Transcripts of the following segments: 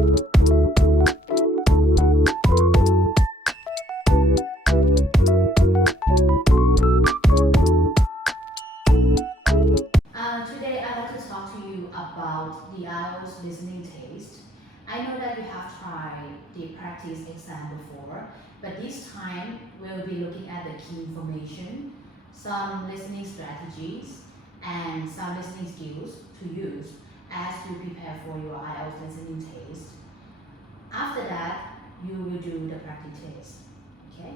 Today I'd like to talk to you about the IELTS listening test. I know that you have tried the practice exam before, but this time we'll be looking at the key information, some listening strategies, and some listening skills to use as you prepare for your IELTS listening test. After that, you will do the practice test. Okay?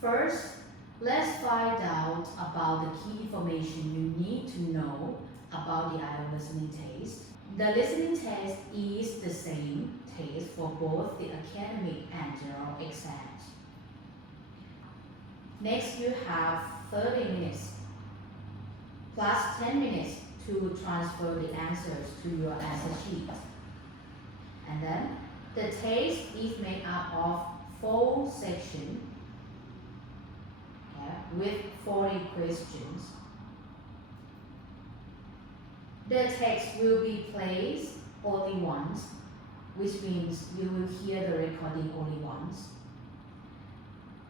First, let's find out about the key information you need to know about the IELTS listening test. The listening test is the same test for both the academic and general exams. Next, you have 30 minutes plus 10 minutes to transfer the answers to your answer sheet. And then, the test is made up of 4 sections with 40 questions. The text will be played only once, which means you will hear the recording only once.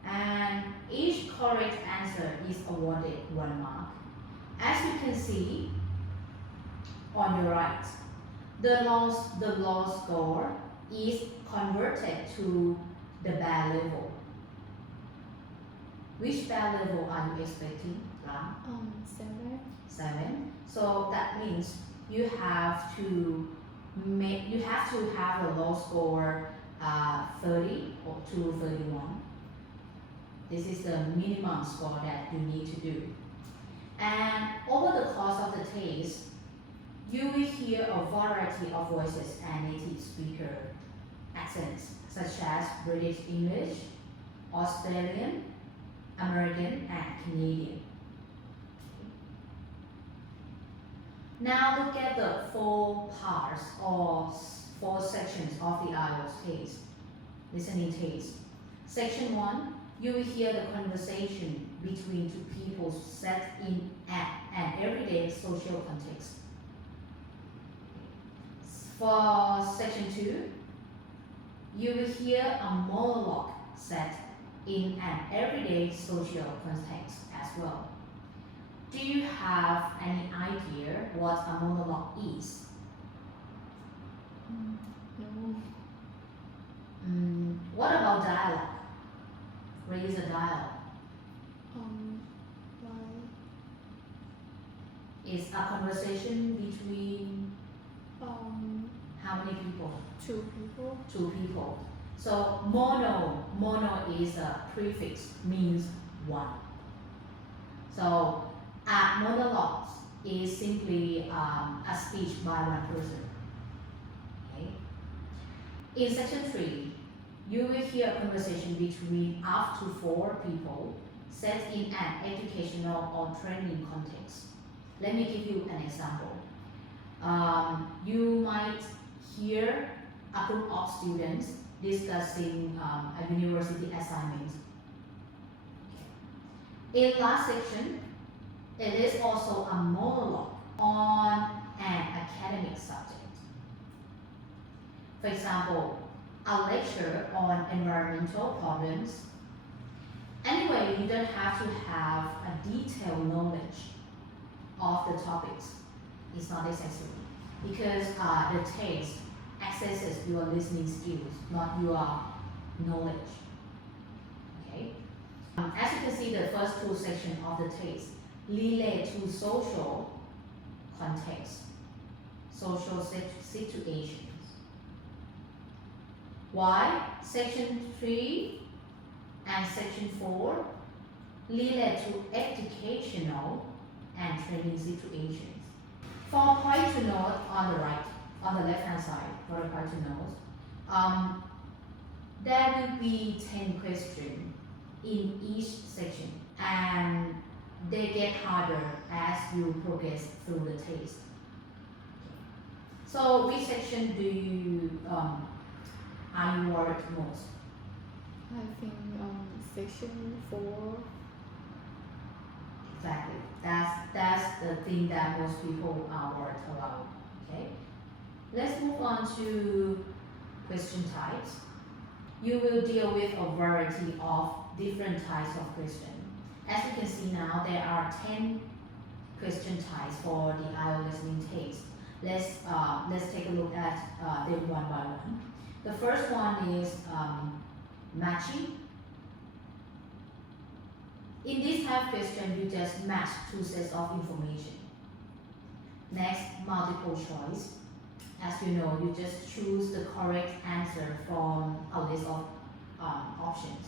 And each correct answer is awarded 1 mark. As you can see on your right, the low score is converted to the band level. Which band level are you expecting, Lam? 7. So that means you have to have a low score 30 or to 31. This is the minimum score that you need to do. And over the course of the test, you will hear a variety of voices and native speaker accents such as British English, Australian, American, and Canadian. Now look at the 4 parts or 4 sections of the IELTS test, listening test. Section 1, you will hear the conversation between 2 people set in an everyday social context. For section 2, you will hear a monologue set in an everyday social context as well. Do you have any idea what a monologue is? No. What about dialogue? What is a dialogue? It's a conversation between how many people? 2 people. 2 people. So mono is a prefix, means 1. So a monologue is simply a speech by 1 person. Okay. In section 3, you will hear a conversation between up to 4 people set in an educational or training context. Let me give you an example. You might hear a group of students discussing a university assignment. In last section, it is also a monologue on an academic subject. For example, a lecture on environmental problems. Anyway, you don't have to have a detailed knowledge of the topics. It's not necessary because the test assesses your listening skills, not your knowledge. Okay. As you can see, the first 2 sections of the test relate to social context, social situations. While section 3 and section 4 relate to educational and training situations. For a point to note on the right, on the left hand side, for a point to note, there will be 10 questions in each section, and they get harder as you progress through the test. So, which section do you are you worried most? I think section 4. Exactly. That's the thing that most people are worried about. Okay. Let's move on to question types. You will deal with a variety of different types of questions. As you can see now, there are 10 question types for the IELTS listening test. Let's take a look at them one by one. The first one is matching. In this type of question, you just match two sets of information. Next, multiple choice. As you know, you just choose the correct answer from a list of options.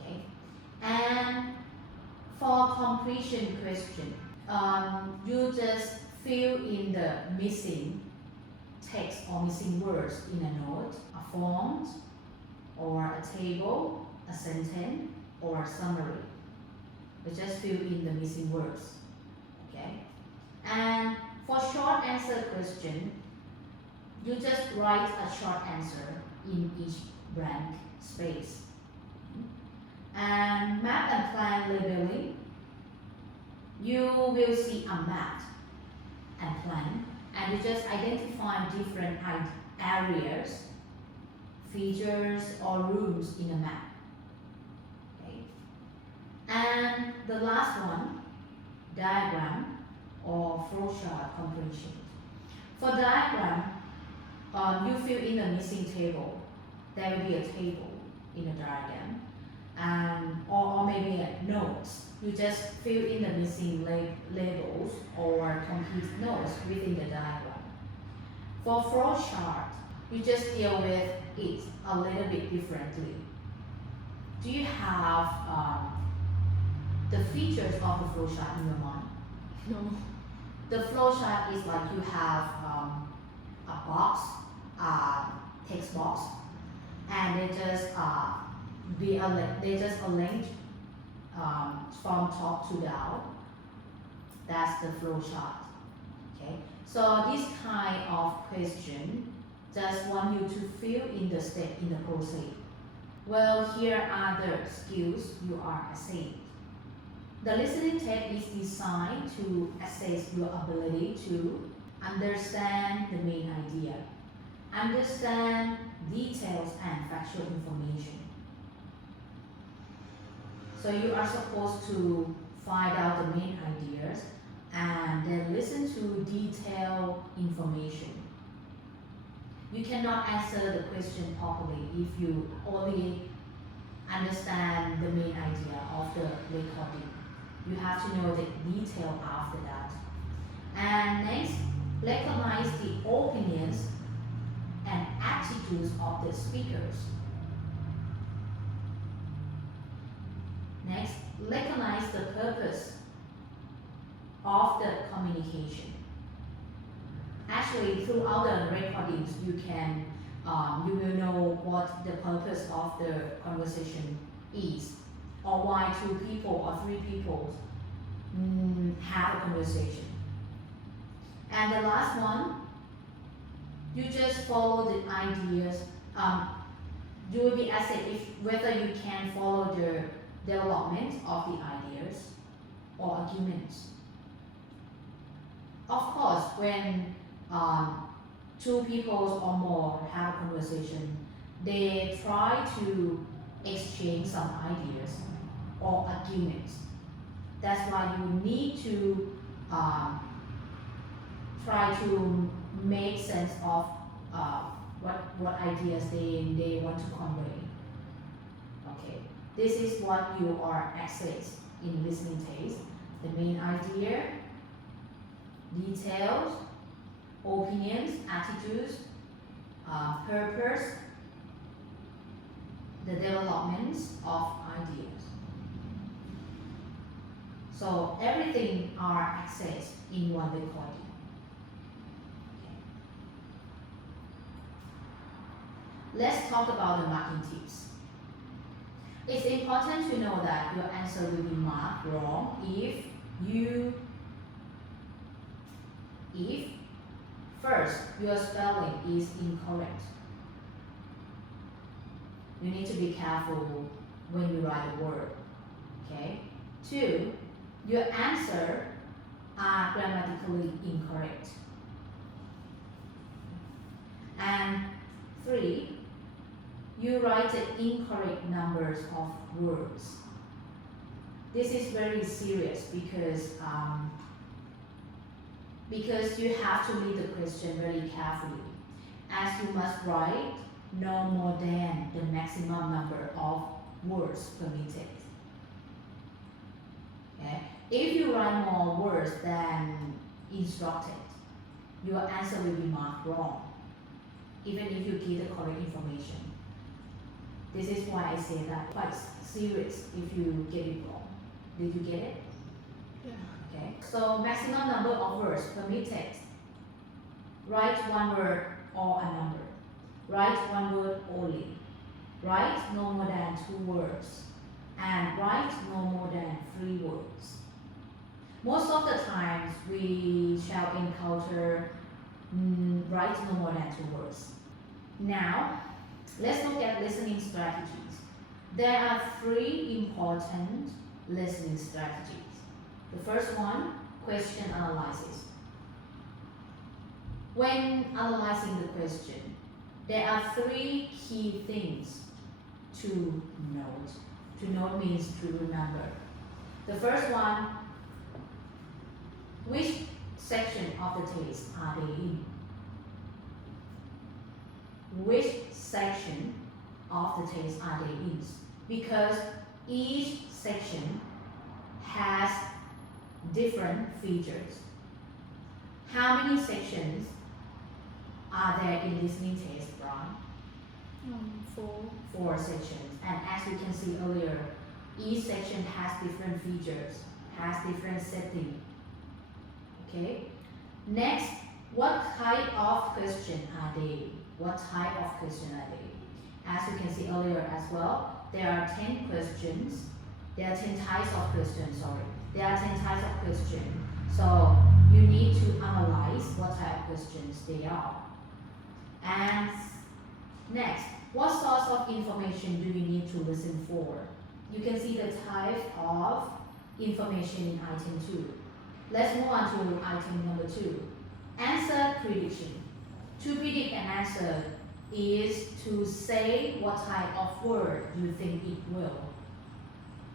Okay, and for completion question, you just fill in the missing text or missing words in a note, a form, or a table, a sentence, or a summary. You just fill in the missing words. Okay, and for short answer question, you just write a short answer in each blank space. And map and plan labeling, you will see a map and plan, and you just identify different areas, features, or rooms in a map. Okay. And the last one, diagram or flowchart completion. For diagram, you fill in a missing table. There will be a table in a diagram, and or maybe notes. You just fill in the missing labels or complete notes within the diagram. For flowchart, you just deal with it a little bit differently. Do you have the features of the flowchart in your mind? No. The flowchart is like you have a box, text box, and they just arrange from top to down. That's the flowchart. Okay. So this kind of question just want you to fill in the step in the process. Well, here are the skills you are assessed. The listening test is designed to assess your ability to understand the main idea, understand details and factual information. So you are supposed to find out the main ideas and then listen to detailed information. You cannot answer the question properly if you only understand the main idea of the recording. You have to know the detail after that. And next, recognize the opinions and attitudes of the speakers. Next, recognize the purpose of the communication. Actually, throughout the recordings, you will know what the purpose of the conversation is, or why two people or three people have a conversation. And the last one, you just follow the ideas. You will be assessed whether you can follow the development of the ideas or arguments. Of course, when two people or more have a conversation, they try to exchange some ideas or arguments. That's why you need to try to make sense of what ideas they want to convey. Okay, this is what you are assessed in listening test: the main idea, details, opinions, attitudes, purpose, the developments of ideas. So everything are accessed in one recording. Okay. Let's talk about the marking tips. It's important to know that your answer will be marked wrong if first, your spelling is incorrect. You need to be careful when you write a word. Okay? 2, your answer are grammatically incorrect. And 3, you write the incorrect numbers of words. This is very serious because you have to read the question very carefully, as you must write no more than the maximum number of words permitted. Okay? If you write more words than instructed, your answer will be marked wrong, even if you give the correct information. This is why I say that quite serious if you get it wrong. Did you get it? Yeah. Okay. So maximum number of words permitted. Write one word or a number. Write one word only. Write no more than 2 words. And write no more than 3 words. Most of the times we shall encounter write no more than 2 words. Now, let's look at listening strategies. There are 3 important listening strategies. The first one, question analysis. When analyzing the question, there are 3 key things to note. To note means to remember. The first one, which section of the text are they in? Which section of the text are they in? Because each section has different features. How many sections are there in listening test, Brian? 4. 4 sections. And as you can see earlier, each section has different features, has different setting. Okay. Next, what type of question are they? What type of question are they? As you can see earlier as well, there are 10 questions. There are 10 types of questions, sorry. There are 10 types of questions. So you need to analyze what type of questions they are. And next, what sorts of information do you need to listen for? You can see the type of information in item 2. Let's move on to item number 2. Answer prediction. To predict an answer is to say what type of word you think it will.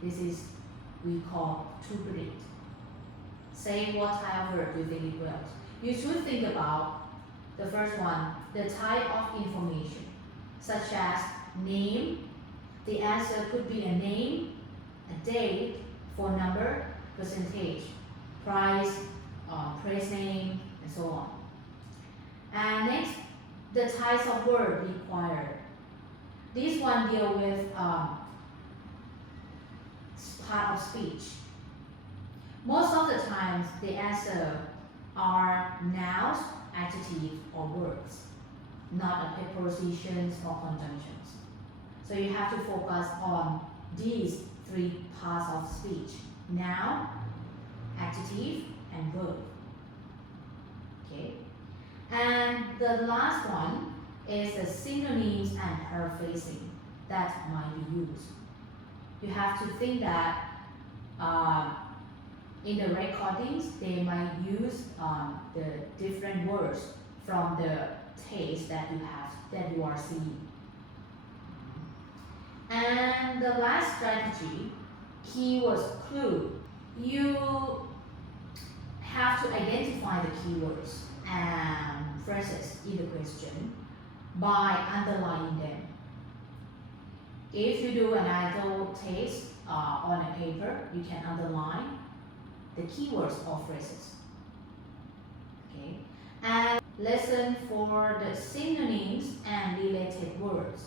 This is we call to predict. Say what type of word you think it will. You should think about the first one, the type of information, such as name. The answer could be a name, a date, phone number, percentage, price, place name, and so on. And next, the types of word required. This one deal with part of speech. Most of the times, the answer are nouns, adjectives, or words, not prepositions or conjunctions. So you have to focus on these 3 parts of speech: noun, adjective, and verb. Okay. And the last one is the synonyms and paraphrasing that might be used. You have to think that in the recordings, they might use the different words from the text that you are seeing. And the last strategy, keywords clue. You have to identify the keywords and phrases in the question by underlining them. If you do an IELTS test on a paper, you can underline the keywords or phrases. Okay, and listen for the synonyms and related words.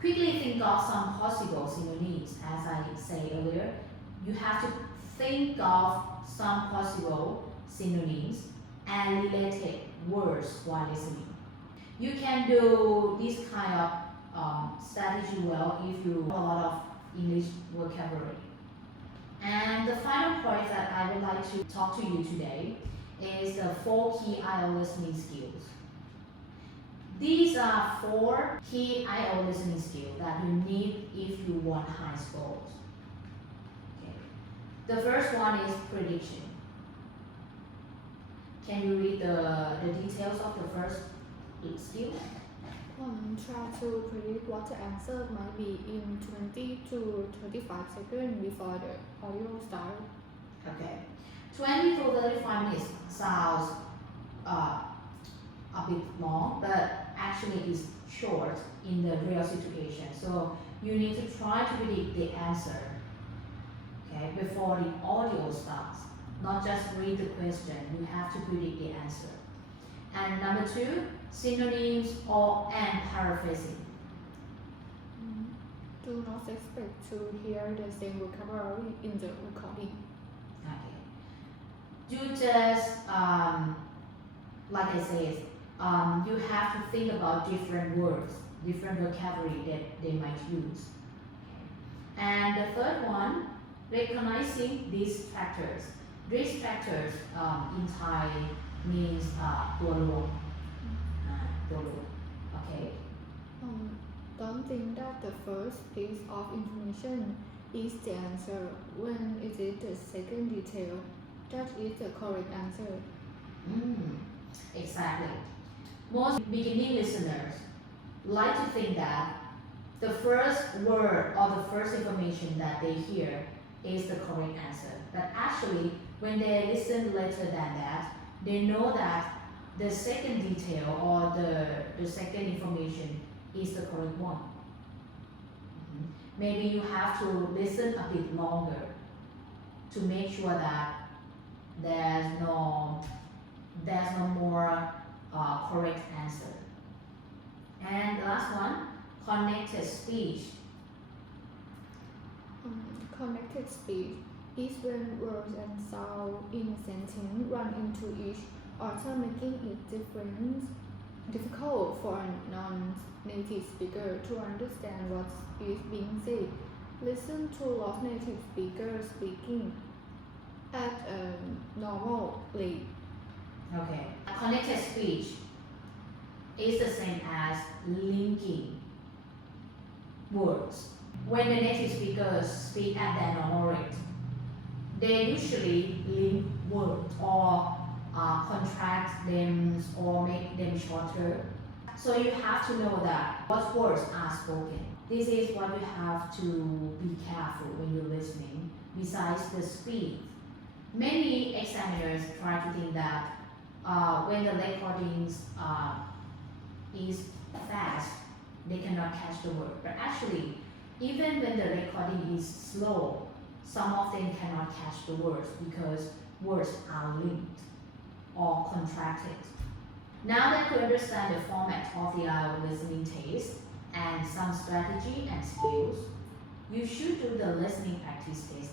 Quickly think of some possible synonyms. As I said earlier, you have to think of some possible synonyms and related words while listening. You can do this kind of strategy well if you have a lot of English vocabulary. And the final point that I would like to talk to you today is the 4 key IELTS listening skills. These are 4 key IELTS listening skills that you need if you want high scores. Okay. The first one is prediction. Can you read the details of the first skill? Try to predict what the answer might be in 20 to 35 seconds before the audio starts. Okay. 20 to 35 minutes sounds a bit long, but actually is short in the real situation. So you need to try to predict the answer, okay, before the audio starts. Not just read the question, you have to predict the answer. And number 2, synonyms and paraphrasing. Do not expect to hear the same vocabulary in the recording. Okay. You just, like I said, you have to think about different words, different vocabulary that they might use. Okay. And the third one, recognizing these factors. These factors in Thai means ตัวรวม ตัวรวม okay. Don't think that the first piece of information is the answer when it is the second detail that is the correct answer. Exactly. Most beginning listeners like to think that the first word or the first information that they hear is the correct answer. But actually, when they listen later than that, they know that the second detail or the second information is the correct one. Maybe you have to listen a bit longer to make sure that there's no more correct answer. And the last one, connected speech. Connected speech is when words and sound in a sentence run into each other, making it difficult for a non-native speaker to understand what is being said. Listen to lost native speakers speaking at a normal rate. Okay. Connected speech is the same as linking words. When the native speakers speak at their normal rate, they usually link words or contract them or make them shorter. So you have to know that what words are spoken. This is what you have to be careful when you're listening, besides the speed. Many examiners try to think that when the recordings is fast, they cannot catch the word. But actually, even when the recording is slow, some of them cannot catch the words because words are linked or contracted. Now that you understand the format of the IELTS listening test and some strategy and skills, you should do the listening practice test